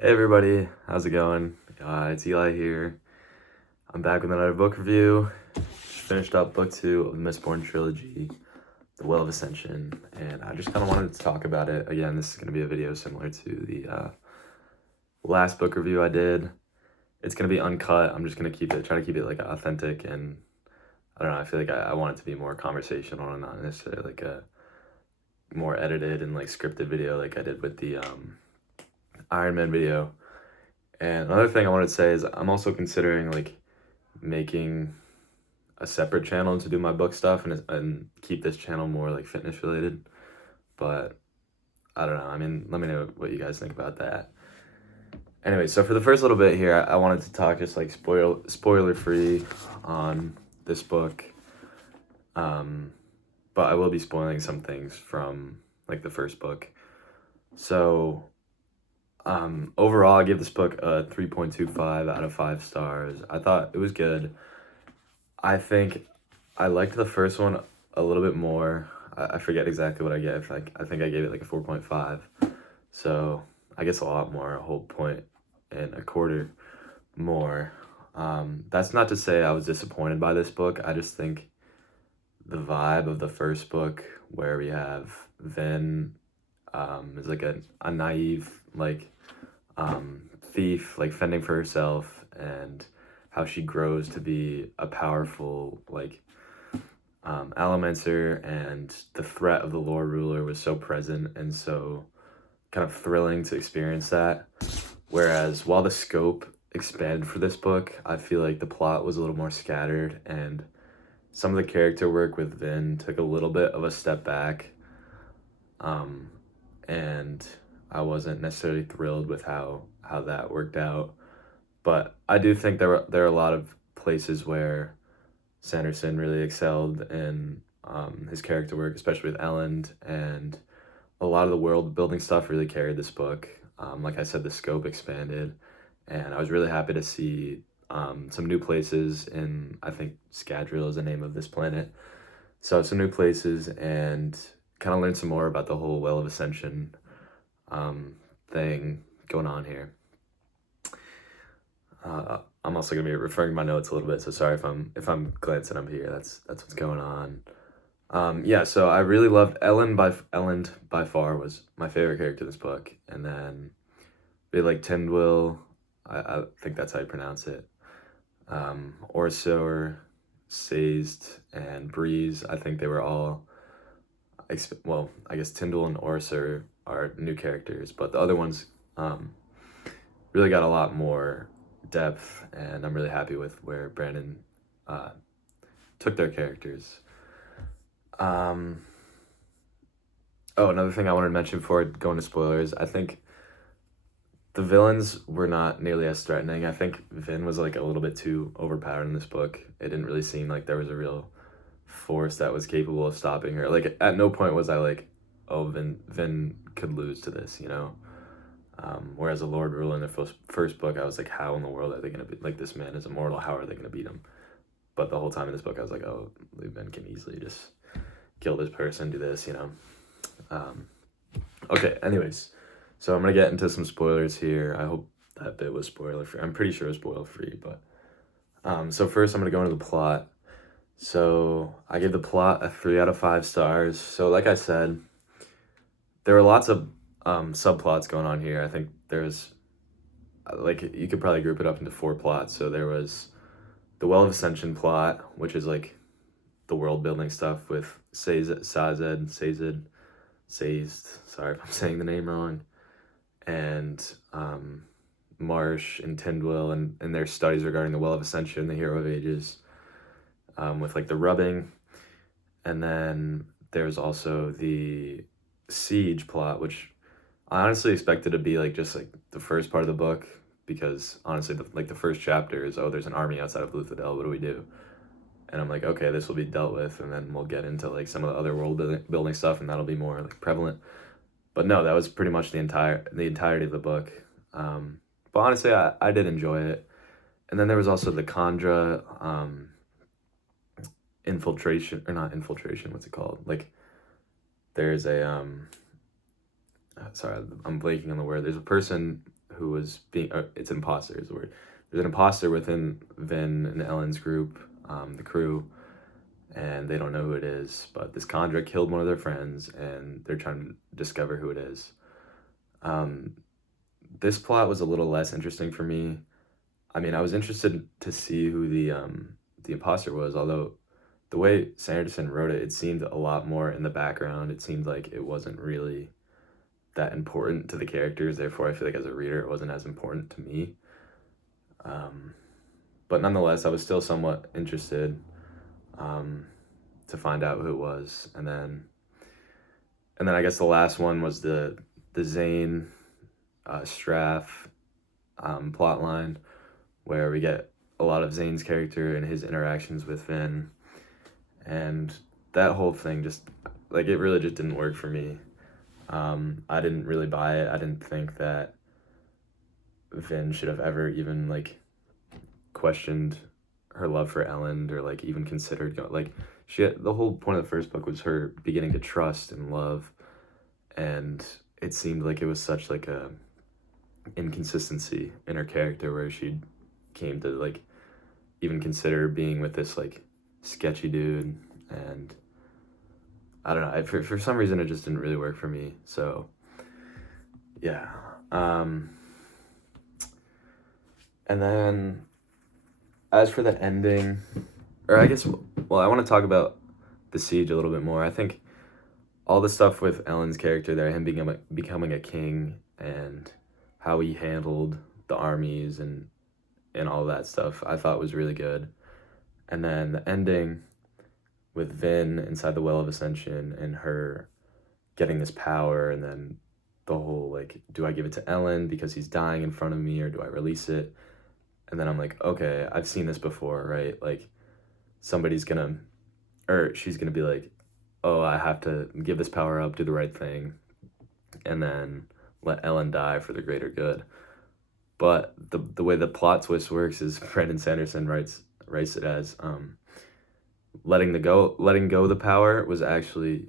Hey everybody, how's it going? It's Eli here. I'm back with another book review. Finished up book 2 of the Mistborn trilogy, The Well of Ascension, and I just kind of wanted to talk about it. Again, this is going to be a video similar to the last book review I did. It's going to be uncut. I'm just going to try to keep it like authentic, and I don't know, I feel like I want it to be more conversational and not necessarily like a more edited and like scripted video like I did with the Iron Man video. And another thing I wanted to say is I'm also considering like making a separate channel to do my book stuff and keep this channel more like fitness related. But I don't know. I mean, let me know what you guys think about that. Anyway, so for the first little bit here, I wanted to talk just like spoiler free on this book. But I will be spoiling some things from like the first book. So overall, I give this book a 3.25 out of 5 stars. I thought it was good. I think I liked the first one a little bit more. I forget exactly what I gave. I think I gave it like a 4.5. So I guess a lot more, a whole point and a quarter more. That's not to say I was disappointed by this book. I just think the vibe of the first book, where we have Vin is like a naive like thief, like fending for herself, and how she grows to be a powerful like Alamancer, and the threat of the Lord Ruler was so present and so kind of thrilling to experience that. Whereas while the scope expanded for this book, I feel like the plot was a little more scattered, and some of the character work with Vin took a little bit of a step back. And I wasn't necessarily thrilled with how that worked out. But I do think there are a lot of places where Sanderson really excelled in his character work, especially with Elend, and a lot of the world building stuff really carried this book. Like I said, the scope expanded, and I was really happy to see some new places in, I think Scadrial is the name of this planet. So some new places, and kind of learned some more about the whole Well of Ascension thing going on here. I'm also gonna be referring to my notes a little bit, so sorry if I'm glancing up here. That's what's going on. Yeah, so I really loved Elend by far was my favorite character in this book, and then we like Tindwyl. I think that's how you pronounce it. Orsor, Sazed, and Breeze. I think they were all. Well, I guess Tindwyl and Orsor are new characters, but the other ones really got a lot more depth, and I'm really happy with where Brandon took their characters. Oh, another thing I wanted to mention before going to spoilers, I think the villains were not nearly as threatening. I think Vin was like a little bit too overpowered in this book. It didn't really seem like there was a real force that was capable of stopping her. Like at no point was I like, oh, Vin could lose to this, you know? Whereas the Lord Ruler in the first book, I was like, how in the world are they going to be, like, this man is immortal, how are they going to beat him? But the whole time in this book, I was like, oh, Ben can easily just kill this person, do this, you know? Okay, anyways, so I'm going to get into some spoilers here. I hope that bit was spoiler free. I'm pretty sure it's spoiler free, but so first I'm going to go into the plot. So I gave the plot a 3 out of 5 stars. So like I said, there were lots of subplots going on here. I think there's like, you could probably group it up into 4 plots. So there was the Well of Ascension plot, which is like the world building stuff with Sazed, sorry if I'm saying the name wrong, and Marsh and Tindwyl and their studies regarding the Well of Ascension, the Hero of Ages, with like the rubbing. And then there's also the Siege plot, which I honestly expected to be like just like the first part of the book, because honestly the first chapter is, oh, there's an army outside of Luthadel, what do we do? And I'm like, okay, this will be dealt with, and then we'll get into like some of the other world building stuff, and that'll be more like prevalent. But no, that was pretty much the entirety of the book. But honestly, I did enjoy it. And then there was also the Khandra infiltration, or not infiltration, what's it called? Like there's a sorry, I'm blanking on the word. There's a person who was it's an imposter is the word. There's an imposter within Vin and Ellen's group, the crew, and they don't know who it is, but this Khandra killed one of their friends, and they're trying to discover who it is. This plot was a little less interesting for me. I mean, I was interested to see who the imposter was, although the way Sanderson wrote it, it seemed a lot more in the background. It seemed like it wasn't really that important to the characters, therefore I feel like as a reader it wasn't as important to me. But nonetheless, I was still somewhat interested to find out who it was. And then I guess the last one was the Zane Straff plot line, where we get a lot of Zane's character and his interactions with Vin, and that whole thing just, like, it really just didn't work for me. I didn't really buy it. I didn't think that Vin should have ever even, like, questioned her love for Ellen, or, like, even considered the whole point of the first book was her beginning to trust and love, and it seemed like it was such, like, a inconsistency in her character, where she came to, like, even consider being with this, like, sketchy dude. And I don't know, for some reason it just didn't really work for me. So yeah. And then as for the ending, or I guess, well, I want to talk about the siege a little bit more. I think all the stuff with Ellen's character there, him becoming a king, and how he handled the armies and all that stuff, I thought was really good. And then the ending with Vin inside the Well of Ascension and her getting this power, and then the whole, like, do I give it to Ellen because he's dying in front of me, or do I release it? And then I'm like, okay, I've seen this before, right? Like, she's gonna be like, oh, I have to give this power up, do the right thing, and then let Ellen die for the greater good. But the way the plot twist works is Brandon Sanderson writes it as letting go the power was actually,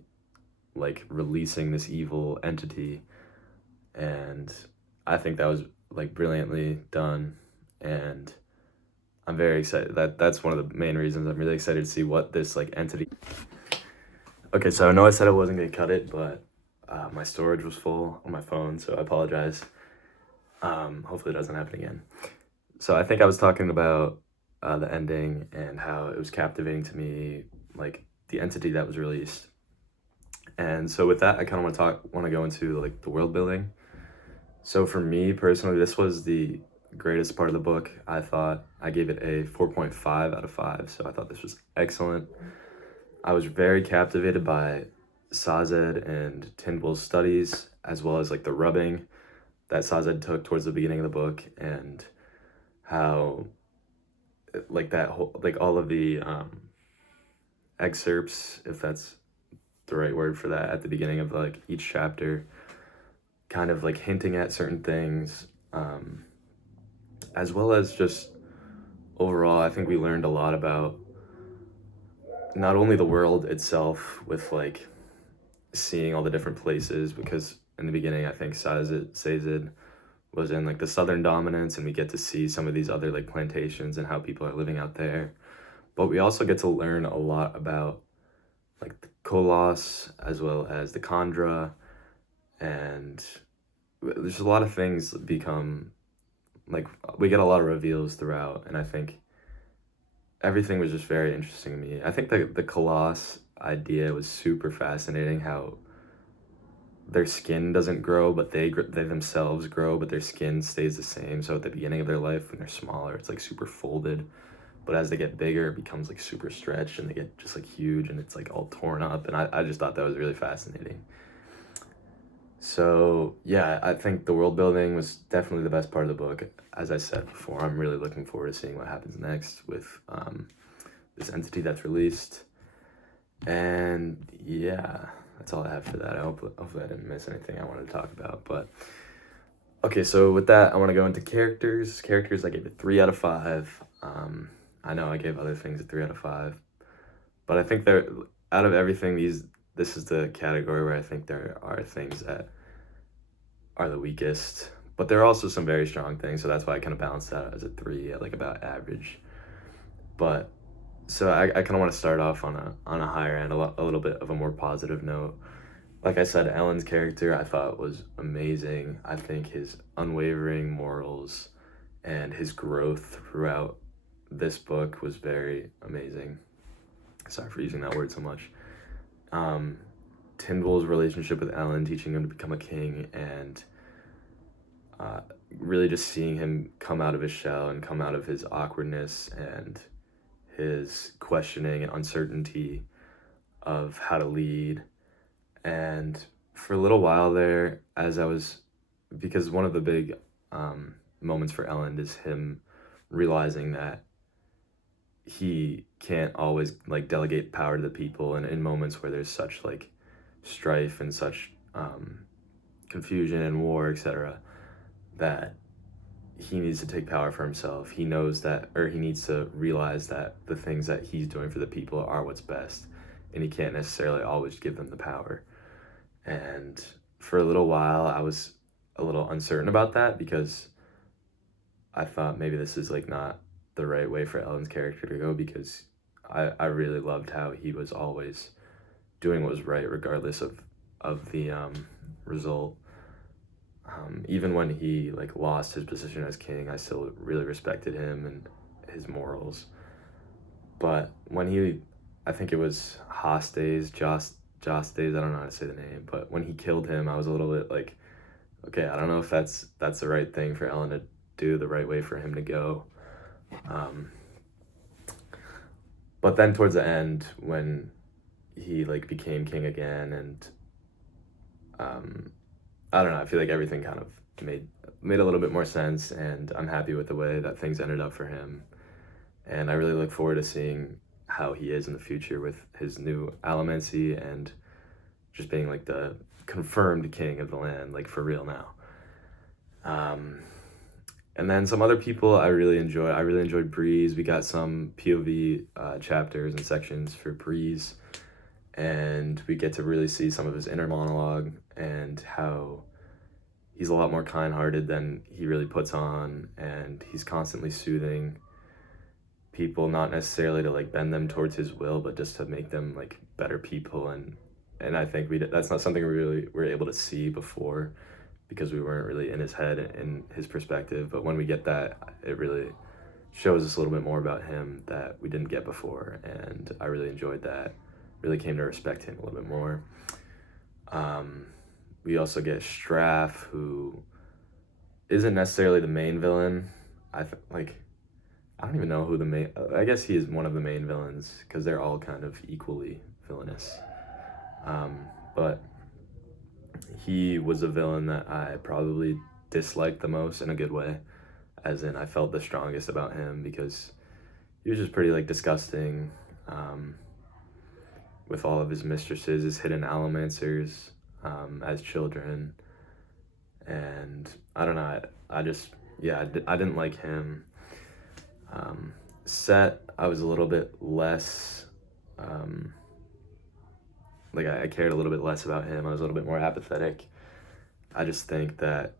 like, releasing this evil entity. And I think that was, like, brilliantly done, and I'm very excited. That's one of the main reasons I'm really excited to see what this, like, entity. Okay, so I know I said I wasn't gonna cut it, but my storage was full on my phone, so I apologize. Hopefully it doesn't happen again. So I think I was talking about the ending and how it was captivating to me, like, the entity that was released. And so with that, I kind of want to go into, like, the world building. So for me personally, this was the greatest part of the book. I thought I gave it a 4.5 out of 5. So I thought this was excellent. I was very captivated by Sazed and Tindwell's studies, as well as, like, the rubbing that Sazed took towards the beginning of the book, and how, like, that whole, like, all of the excerpts, if that's the right word for that, at the beginning of, like, each chapter, kind of, like, hinting at certain things, as well as just overall, I think we learned a lot about not only the world itself, with, like, seeing all the different places, because in the beginning I think Sazed was in, like, the southern dominance, and we get to see some of these other, like, plantations and how people are living out there. But we also get to learn a lot about, like, the Kolos, as well as the Khandra, and there's a lot of things that become, like, we get a lot of reveals throughout, and I think everything was just very interesting to me. I think the Kolos idea was super fascinating, how their skin doesn't grow, but they themselves grow, but their skin stays the same. So at the beginning of their life, when they're smaller, it's, like, super folded, but as they get bigger, it becomes, like, super stretched, and they get just, like, huge, and it's, like, all torn up. And I just thought that was really fascinating. So yeah, I think the world building was definitely the best part of the book. As I said before, I'm really looking forward to seeing what happens next with this entity that's released. And yeah, that's all I have for that. Hopefully I didn't miss anything I wanted to talk about. But okay, so with that, I want to go into characters. Characters, I gave it 3 out of 5. I know I gave other things a 3 out of 5, but I think out of everything, this is the category where I think there are things that are the weakest. But there are also some very strong things, so that's why I kind of balanced that out as a 3 at like about average. But so I kind of want to start off on a higher end, a little bit of a more positive note. Like I said, Ellen's character I thought was amazing. I think his unwavering morals and his growth throughout this book was very amazing. Sorry for using that word so much. Tyndall's relationship with Ellen, teaching him to become a king, and really just seeing him come out of his shell and come out of his awkwardness and his questioning and uncertainty of how to lead. And for a little while there, because one of the big moments for Ellen is him realizing that he can't always like delegate power to the people, and in moments where there's such like strife and such confusion and war, etc., that he needs to take power for himself. He knows that, or he needs to realize that the things that he's doing for the people are what's best, and he can't necessarily always give them the power. And for a little while, I was a little uncertain about that, because I thought maybe this is like not the right way for Ellen's character to go, because I really loved how he was always doing what was right regardless of the result. Even when he like lost his position as king, I still really respected him and his morals. But when I think it was Jostes, I don't know how to say the name, but when he killed him, I was a little bit like, okay, I don't know if that's the right thing for Ellen to do, the right way for him to go. But then towards the end, when he like became king again, and I don't know, I feel like everything kind of made a little bit more sense, and I'm happy with the way that things ended up for him. And I really look forward to seeing how he is in the future with his new allomancy and just being like the confirmed king of the land, like for real now. And then some other people I really enjoyed Breeze. We got some POV chapters and sections for Breeze, and we get to really see some of his inner monologue and how he's a lot more kind-hearted than he really puts on, and he's constantly soothing people, not necessarily to like bend them towards his will, but just to make them like better people. And I think that's not something we really were able to see before, because we weren't really in his head and his perspective. But when we get that, it really shows us a little bit more about him that we didn't get before, and I really enjoyed that. Really came to respect him a little bit more. We also get Straff, who isn't necessarily the main villain. I don't even know who the main... I guess he is one of the main villains, because they're all kind of equally villainous. But he was a villain that I probably disliked the most in a good way, as in I felt the strongest about him, because he was just pretty like disgusting, with all of his mistresses, his hidden allomancers, as children. And I don't know, I didn't like him. Set, I was a little bit less, I cared a little bit less about him. I was a little bit more apathetic. I just think that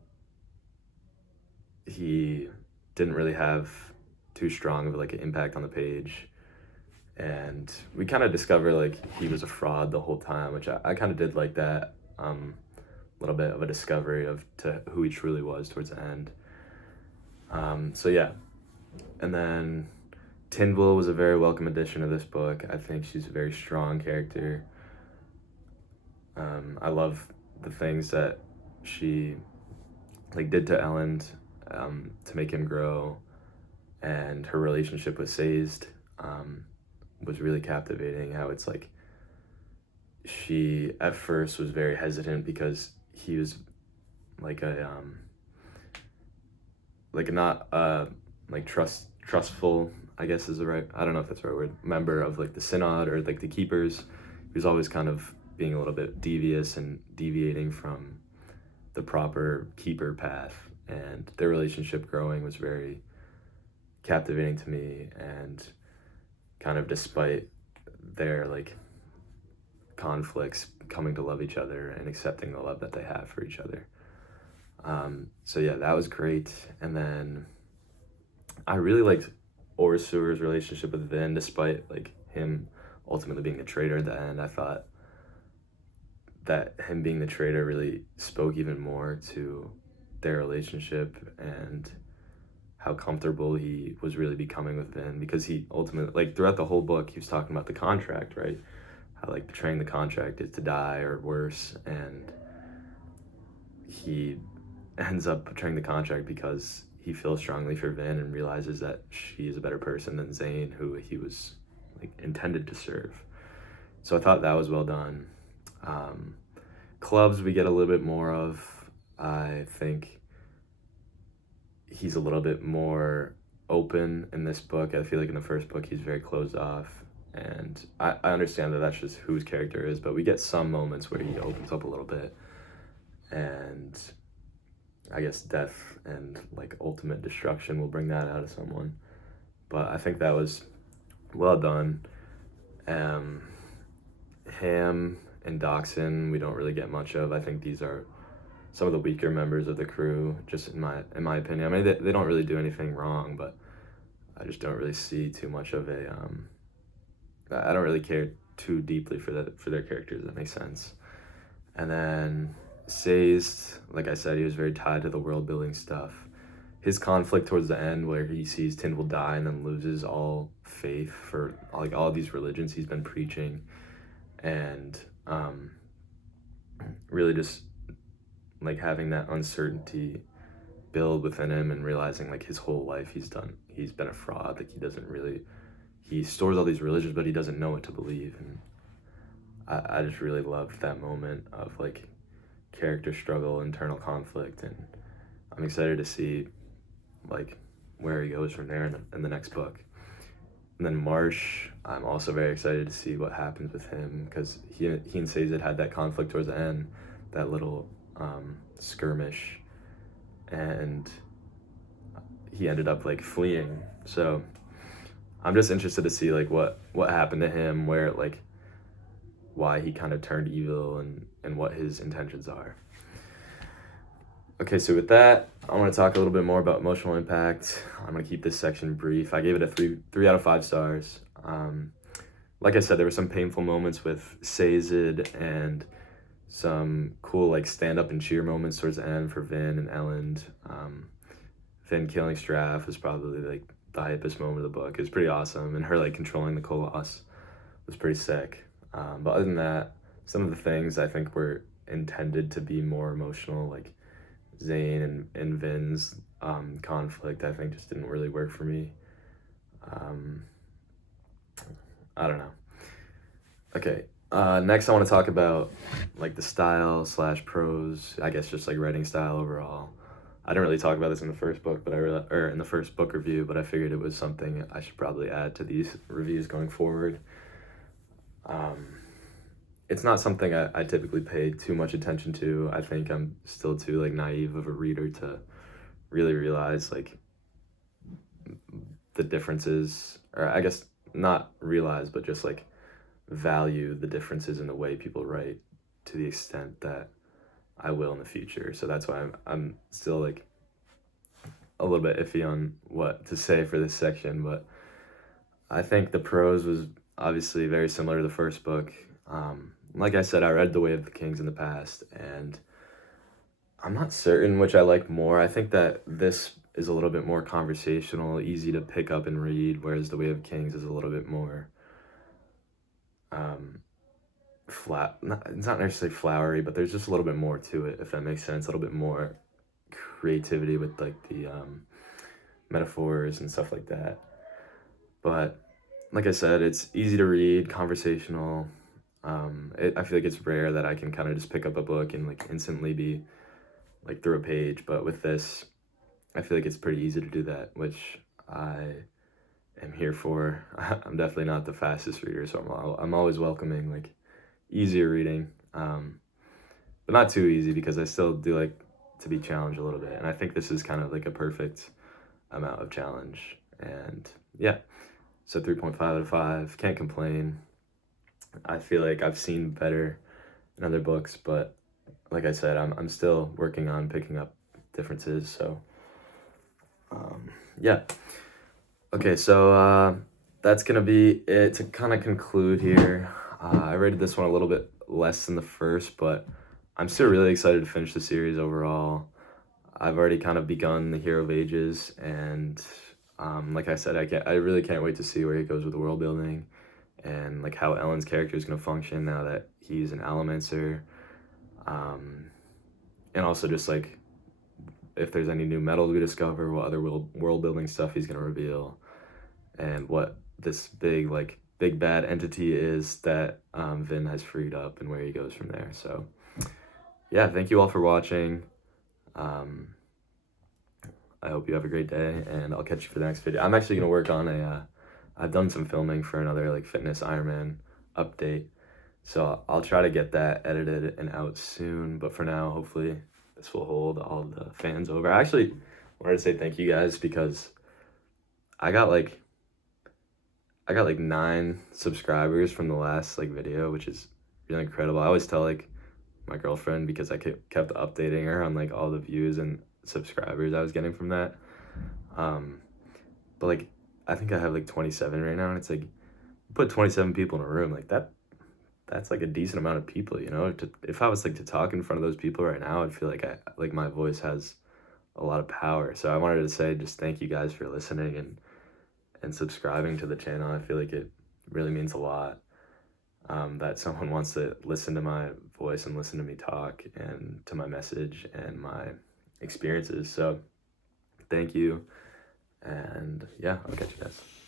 he didn't really have too strong of like an impact on the page. And we kind of discover like he was a fraud the whole time, which I kind of did like that. A little bit of a discovery to who he truly was towards the end. So yeah. And then Tyndall was a very welcome addition to this book. I think she's a very strong character. I love the things that she like did to Ellen to make him grow, and her relationship with Sazed was really captivating. How it's like she at first was very hesitant because he was like trustful, I guess is the right, I don't know if that's the right word, member of like the synod or like the keepers. He was always kind of being a little bit devious and deviating from the proper keeper path, and their relationship growing was very captivating to me. And kind of despite their like conflicts, coming to love each other and accepting the love that they have for each other. So yeah, that was great. And then I really liked Orsur's relationship with Vin, despite like him ultimately being a traitor at the end. I thought that him being the traitor really spoke even more to their relationship and how comfortable he was really becoming with Vin, because he ultimately, like throughout the whole book, he was talking about the contract, right? How like betraying the contract is to die or worse, and he ends up betraying the contract because he feels strongly for Vin and realizes that she is a better person than Zane, who he was like intended to serve. So I thought that was well done. Clubs we get a little bit more of. I think he's a little bit more open in this book. I feel like in the first book he's very closed off, and I understand that that's just who his character is, but we get some moments where he opens up a little bit, and I guess death and like ultimate destruction will bring that out of someone. But I think that was well done. Ham and Doxson we don't really get much of. I think these are some of the weaker members of the crew, just in my opinion. I mean, they don't really do anything wrong, but I just don't really see too much of a I don't really care too deeply for their characters. That makes sense. And then Say's, like I said, he was very tied to the world building stuff. His conflict towards the end, where he sees Tyndall die and then loses all faith for like all these religions he's been preaching, and really just like having that uncertainty build within him and realizing like his whole life he's been a fraud. Like he stores all these religions, but he doesn't know what to believe. And I just really loved that moment of like character struggle, internal conflict, and I'm excited to see like where he goes from there in the next book. And then Marsh, I'm also very excited to see what happens with him, because he and Sazed had that conflict towards the end, that little skirmish, and he ended up like fleeing. So I'm just interested to see like what happened to him, where like why he kind of turned evil, and what his intentions are. Okay, so with that, I want to talk a little bit more about emotional impact. I'm going to keep this section brief. I gave it a 3 out of 5 stars. Like I said, there were some painful moments with Sazed and some cool like stand up and cheer moments towards the end for Vin and Elend. Vin killing Straff was probably like the hypest moment of the book. It was pretty awesome, and her like controlling the Colossus was pretty sick. But other than that, some of the things I think were intended to be more emotional, like Zane and Vin's conflict, I think just didn't really work for me. I don't know. Okay, next I want to talk about like the style / prose, I guess just like writing style overall. I didn't really talk about this in the first book, but in the first book review, but I figured it was something I should probably add to these reviews going forward. It's not something I typically pay too much attention to. I think I'm still too like naive of a reader to really realize like the differences, or I guess not realize, but just like value the differences in the way people write to the extent that I will in the future. So that's why I'm still like a little bit iffy on what to say for this section, but I think the prose was obviously very similar to the first book. Like I said, I read The Way of the Kings in the past, and I'm not certain which I like more. I think that this is a little bit more conversational, easy to pick up and read, whereas The Way of Kings is a little bit more flat. It's not necessarily flowery, but there's just a little bit more to it, if that makes sense. A little bit more creativity with like the metaphors and stuff like that. But like I said, it's easy to read, conversational. I feel like it's rare that I can kind of just pick up a book and like instantly be like through a page, but with this, I feel like it's pretty easy to do that, which I am here for. I'm definitely not the fastest reader, so I'm always welcoming like easier reading, but not too easy, because I still do like to be challenged a little bit, and I think this is kind of like a perfect amount of challenge. And yeah, so 3.5 out of 5, can't complain. I feel like I've seen better in other books, but like I said, I'm still working on picking up differences. So yeah. Okay, so that's gonna be it to kind of conclude here. I rated this one a little bit less than the first, but I'm still really excited to finish the series overall. I've already kind of begun the Hero of Ages, and like I said, I really can't wait to see where he goes with the world building, and like how Ellen's character is gonna function now that he's an Allomancer, and also just like if there's any new metals we discover, what other world building stuff he's gonna reveal, and what this big bad entity is that Vin has freed up, and where he goes from there. So yeah, thank you all for watching. I hope you have a great day, and I'll catch you for the next video. I'm actually gonna work on I've done some filming for another like fitness Ironman update, so I'll try to get that edited and out soon. But for now, hopefully this will hold all the fans over. I actually wanted to say thank you guys because I got like 9 subscribers from the last like video, which is really incredible. I always tell like my girlfriend, because I kept updating her on like all the views and subscribers I was getting from that. But like I think I have like 27 right now, and it's like you put 27 people in a room, like that's like a decent amount of people, you know. If I was like to talk in front of those people right now, I'd feel like my voice has a lot of power. So I wanted to say just thank you guys for listening and subscribing to the channel. I feel like it really means a lot that someone wants to listen to my voice and listen to me talk and to my message and my experiences. So thank you, and yeah, I'll catch you guys.